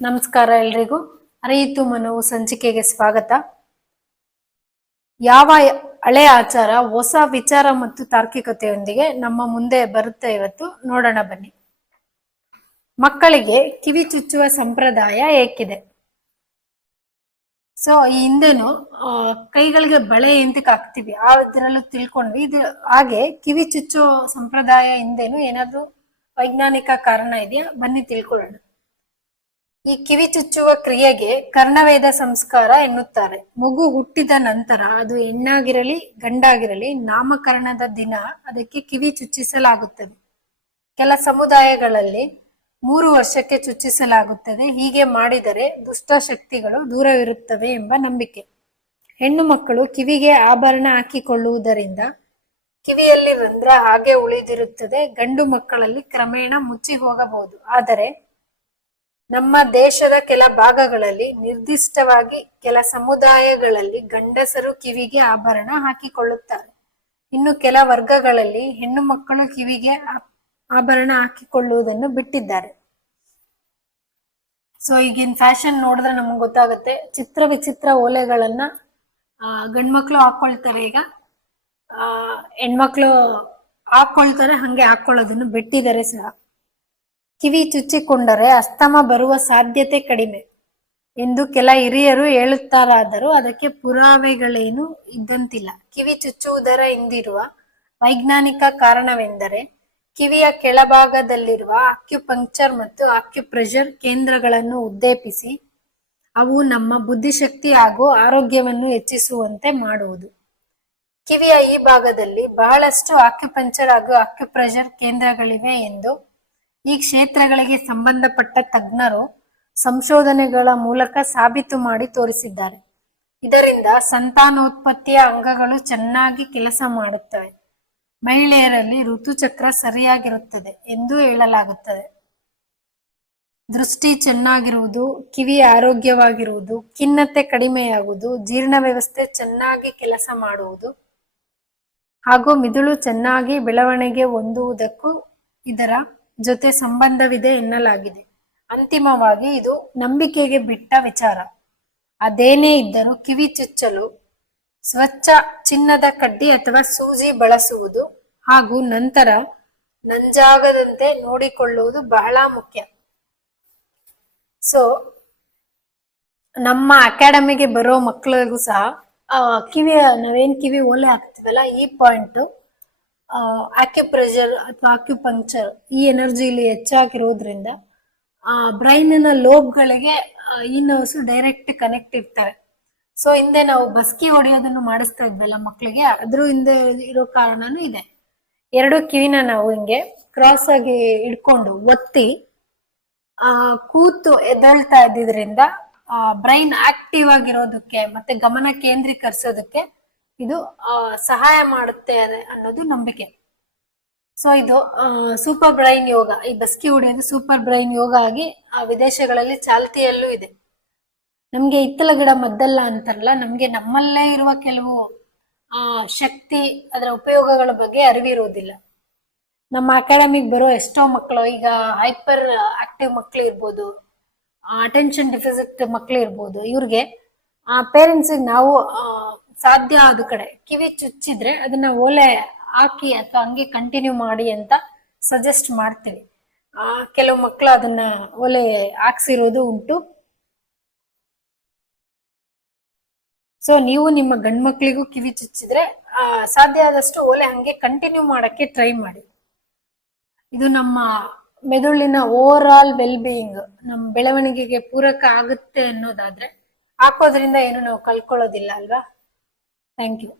ನಮಸ್ಕಾರ ಎಲ್ರಿಗೂ. ಅರಿಯಿತು ಮನವು ಸಂಚಿಕೆಗೆ ಸ್ವಾಗತ. ಯಾವ ಹಳೆ ಆಚಾರ ಹೊಸ ವಿಚಾರ ಮತ್ತು ತಾರ್ಕಿಕತೆಯೊಂದಿಗೆ ನಮ್ಮ ಮುಂದೆ ಬರುತ್ತೆ ಇವತ್ತು ನೋಡೋಣ ಬನ್ನಿ. ಮಕ್ಕಳಿಗೆ ಕಿವಿ ಚುಚ್ಚುವ ಸಂಪ್ರದಾಯ ಏಕಿದೆ? ಸೊ ಈ ಹಿಂದೆನು ಕೈಗಳಿಗೆ ಬಳೆ ಎಂತಕ್ಕೆ ಹಾಕ್ತಿವಿ ಅದರಲ್ಲೂ ತಿಳ್ಕೊಂಡ್ವಿ. ಇದು ಹಾಗೆ ಕಿವಿ ಚುಚ್ಚೋ ಸಂಪ್ರದಾಯ ಹಿಂದೆನು ಏನಾದ್ರು ವೈಜ್ಞಾನಿಕ ಕಾರಣ ಇದೆಯಾ? ಬನ್ನಿ ತಿಳ್ಕೊಳ್ಳೋಣ. ಈ ಕಿವಿ ಚುಚ್ಚುವ ಕ್ರಿಯೆಗೆ ಕರ್ಣವೇದ ಸಂಸ್ಕಾರ ಎನ್ನುತ್ತಾರೆ. ಮಗು ಹುಟ್ಟಿದ ನಂತರ ಅದು ಹೆಣ್ಣಾಗಿರಲಿ ಗಂಡಾಗಿರಲಿ ನಾಮಕರಣದ ದಿನ ಅದಕ್ಕೆ ಕಿವಿ ಚುಚ್ಚಿಸಲಾಗುತ್ತದೆ. ಕೆಲ ಸಮುದಾಯಗಳಲ್ಲಿ 3 ವರ್ಷಕ್ಕೆ ಚುಚ್ಚಿಸಲಾಗುತ್ತದೆ. ಹೀಗೆ ಮಾಡಿದರೆ ದುಷ್ಟ ಶಕ್ತಿಗಳು ದೂರವಿರುತ್ತವೆ ಎಂಬ ನಂಬಿಕೆ. ಹೆಣ್ಣು ಮಕ್ಕಳು ಕಿವಿಗೆ ಆಭರಣ ಹಾಕಿಕೊಳ್ಳುವುದರಿಂದ ಕಿವಿಯಲ್ಲಿ ರಂಧ್ರ ಹಾಗೆ ಉಳಿದಿರುತ್ತದೆ. ಗಂಡು ಮಕ್ಕಳಲ್ಲಿ ಕ್ರಮೇಣ ಮುಚ್ಚಿ ಹೋಗಬಹುದು. ಆದರೆ ನಮ್ಮ ದೇಶದ ಕೆಲ ಭಾಗಗಳಲ್ಲಿ, ನಿರ್ದಿಷ್ಟವಾಗಿ ಕೆಲ ಸಮುದಾಯಗಳಲ್ಲಿ ಗಂಡಸರು ಕಿವಿಗೆ ಆಭರಣ ಹಾಕಿಕೊಳ್ಳುತ್ತಾರೆ. ಇನ್ನು ಕೆಲ ವರ್ಗಗಳಲ್ಲಿ ಹೆಣ್ಣು ಮಕ್ಕಳು ಕಿವಿಗೆ ಆಭರಣ ಹಾಕಿಕೊಳ್ಳುವುದನ್ನು ಬಿಟ್ಟಿದ್ದಾರೆ. ಸೊ ಈಗಿನ ಫ್ಯಾಷನ್ ನೋಡಿದ್ರೆ ನಮ್ಗೆ ಗೊತ್ತಾಗುತ್ತೆ. ಚಿತ್ರ ವಿಚಿತ್ರ ಓಲೆಗಳನ್ನ ಗಂಡ್ಮಕ್ಳು ಹಾಕೊಳ್ತಾರೆ. ಈಗ ಹೆಣ್ಮಕ್ಳು ಹಾಕೊಳ್ತಾರೆ, ಹಂಗೆ ಹಾಕೊಳ್ಳೋದನ್ನು ಬಿಟ್ಟಿದ್ದಾರೆ ಸಹ. ಕಿವಿ ಚುಚ್ಚಿಕೊಂಡರೆ ಅಸ್ತಮ ಬರುವ ಸಾಧ್ಯತೆ ಕಡಿಮೆ ಎಂದು ಕೆಲ ಹಿರಿಯರು ಹೇಳುತ್ತಾರಾದರೂ ಅದಕ್ಕೆ ಪುರಾವೆಗಳೇನು ಇದ್ದಂತಿಲ್ಲ. ಕಿವಿ ಚುಚ್ಚುವುದರ ಹಿಂದಿರುವ ವೈಜ್ಞಾನಿಕ ಕಾರಣವೆಂದರೆ ಕಿವಿಯ ಕೆಳಭಾಗದಲ್ಲಿರುವ ಅಕ್ಯುಪಂಕ್ಚರ್ ಮತ್ತು ಅಕ್ಯುಪ್ರೆಷರ್ ಕೇಂದ್ರಗಳನ್ನು ಉದ್ದೇಪಿಸಿ ಅವು ನಮ್ಮ ಬುದ್ಧಿಶಕ್ತಿ ಹಾಗೂ ಆರೋಗ್ಯವನ್ನು ಹೆಚ್ಚಿಸುವಂತೆ ಮಾಡುವುದು. ಕಿವಿಯ ಈ ಭಾಗದಲ್ಲಿ ಬಹಳಷ್ಟು ಅಕ್ಯುಪಂಕ್ಚರ್ ಹಾಗೂ ಅಕ್ಯುಪ್ರೆಷರ್ ಕೇಂದ್ರಗಳಿವೆ ಎಂದು ಈ ಕ್ಷೇತ್ರಗಳಿಗೆ ಸಂಬಂಧಪಟ್ಟ ತಜ್ಞರು ಸಂಶೋಧನೆಗಳ ಮೂಲಕ ಸಾಬೀತು ಮಾಡಿ ತೋರಿಸಿದ್ದಾರೆ. ಇದರಿಂದ ಸಂತಾನೋತ್ಪತ್ತಿಯ ಅಂಗಗಳು ಚೆನ್ನಾಗಿ ಕೆಲಸ ಮಾಡುತ್ತವೆ. ಮಹಿಳೆಯರಲ್ಲಿ ಋತುಚಕ್ರ ಸರಿಯಾಗಿರುತ್ತದೆ ಎಂದು ಹೇಳಲಾಗುತ್ತದೆ. ದೃಷ್ಟಿ ಚೆನ್ನಾಗಿರುವುದು, ಕಿವಿ ಆರೋಗ್ಯವಾಗಿರುವುದು, ಖಿನ್ನತೆ ಕಡಿಮೆಯಾಗುವುದು, ಜೀರ್ಣ ವ್ಯವಸ್ಥೆ ಚೆನ್ನಾಗಿ ಕೆಲಸ ಮಾಡುವುದು ಹಾಗೂ ಮಿದುಳು ಚೆನ್ನಾಗಿ ಬೆಳವಣಿಗೆ ಹೊಂದುವುದಕ್ಕೂ ಇದರ ಜೊತೆ ಸಂಬಂಧವಿದೆ ಎನ್ನಲಾಗಿದೆ. ಅಂತಿಮವಾಗಿ ಇದು ನಂಬಿಕೆಗೆ ಬಿಟ್ಟ ವಿಚಾರ. ಅದೇನೇ ಇದ್ದರೂ ಕಿವಿ ಚುಚ್ಚಲು ಸ್ವಚ್ಛ ಚಿನ್ನದ ಕಡ್ಡಿ ಅಥವಾ ಸೂಜಿ ಬಳಸುವುದು ಹಾಗೂ ನಂತರ ನಂಜಾಗದಂತೆ ನೋಡಿಕೊಳ್ಳುವುದು ಬಹಳ ಮುಖ್ಯ. ಸೊ ನಮ್ಮ ಅಕಾಡೆಮಿಗೆ ಬರೋ ಮಕ್ಕಳಿಗೂ ಸಹ ನಾವೇನ್ ಕಿವಿ ಓಲೆ ಹಾಕ್ತಿವಲ್ಲ, ಈ ಪಾಯಿಂಟ್ ಆಕ್ಯುಪ್ರೆಷರ್ ಅಥವಾ ಆಕ್ಯುಪಂಕ್ಚರ್ ಈ ಎನರ್ಜಿ ಇಲ್ಲಿ ಹೆಚ್ಚಾಗಿರೋದ್ರಿಂದ ಬ್ರೈನಿನ ಲೋಬ್ಗಳಿಗೆ ಈ ನರ್ವ್ಸ್ ಡೈರೆಕ್ಟ್ ಕನೆಕ್ಟ್ ಇರ್ತಾರೆ. ಸೊ ಹಿಂದೆ ನಾವು ಬಸ್ಕಿ ಹೊಡೆಯೋದನ್ನು ಮಾಡಿಸ್ತಾ ಇದ್ವಲ್ಲ ಮಕ್ಕಳಿಗೆ, ಅದ್ರ ಹಿಂದೆ ಇರೋ ಕಾರಣನೂ ಇದೆ. 2 ಕಿವಿನ ನಾವು ಹಿಂಗೆ ಕ್ರಾಸ್ ಆಗಿ ಇಟ್ಕೊಂಡು ಒತ್ತಿ ಕೂತು ಎದ್ದೇಳ್ತಾ ಇದ್ದಿದ್ರಿಂದ ಬ್ರೈನ್ ಆಕ್ಟಿವ್ ಆಗಿರೋದಕ್ಕೆ ಮತ್ತೆ ಗಮನ ಕೇಂದ್ರೀಕರಿಸೋದಕ್ಕೆ ಇದು ಸಹಾಯ ಮಾಡುತ್ತೆ ಅನ್ನೋದು ನಂಬಿಕೆ. ಸೊ ಇದು ಸೂಪರ್ ಬ್ರೈನ್ ಯೋಗ, ಈ ಬಸ್ಕಿ ಹೊಡೆಯೋದು ಸೂಪರ್ ಬ್ರೈನ್ ಯೋಗ ಆಗಿ ವಿದೇಶಗಳಲ್ಲಿ ಚಾಲ್ತಿಯಲ್ಲೂ ಇದೆ. ನಮ್ಗೆ ಹಿತ್ತಲ ಗಿಡ ಮದ್ದಲ್ಲ ಅಂತಾರಲ್ಲ, ನಮ್ಗೆ ನಮ್ಮಲ್ಲೇ ಇರುವ ಕೆಲವು ಶಕ್ತಿ, ಅದರ ಉಪಯೋಗಗಳ ಬಗ್ಗೆ ಅರಿವಿರುವುದಿಲ್ಲ. ನಮ್ಮ ಅಕಾಡೆಮಿಗೆ ಬರೋ ಎಷ್ಟೋ ಮಕ್ಕಳು, ಈಗ ಹೈಪರ್ ಆಕ್ಟಿವ್ ಮಕ್ಳು ಇರ್ಬೋದು, ಅಟೆನ್ಷನ್ ಡಿಫಿಸಿಟ್ ಮಕ್ಳು ಇರ್ಬೋದು, ಇವ್ರಿಗೆ ಪೇರೆಂಟ್ಸ್ ನಾವು ಸಾಧ್ಯ ಆದ ಕಡೆ ಕಿವಿ ಚುಚ್ಚಿದ್ರೆ ಅದನ್ನ ಓಲೆ ಹಾಕಿ ಅಥವಾ ಹಂಗೆ ಕಂಟಿನ್ಯೂ ಮಾಡಿ ಅಂತ ಸಜೆಸ್ಟ್ ಮಾಡ್ತೀವಿ. ಕೆಲವು ಮಕ್ಕಳು ಅದನ್ನ ಓಲೆ ಹಾಕ್ಸಿರೋದು ಉಂಟು. ಸೊ ನೀವು ನಿಮ್ಮ ಗಂಡು ಮಕ್ಕಳಿಗೂ ಕಿವಿ ಚುಚ್ಚಿದ್ರೆ ಸಾಧ್ಯ ಆದಷ್ಟು ಓಲೆ ಹಂಗೆ ಕಂಟಿನ್ಯೂ ಮಾಡಕ್ಕೆ ಟ್ರೈ ಮಾಡಿ. ಇದು ನಮ್ಮ ಮೆದುಳಿನ ಓವರ್ ಆಲ್ ವೆಲ್ ಬೀಯಿಂಗ್, ನಮ್ಮ ಬೆಳವಣಿಗೆಗೆ ಪೂರಕ ಆಗುತ್ತೆ ಅನ್ನೋದಾದ್ರೆ ಹಾಕೋದ್ರಿಂದ ಏನು ನಾವು ಕಲ್ಕೊಳ್ಳೋದಿಲ್ಲ ಅಲ್ವಾ. Thank you.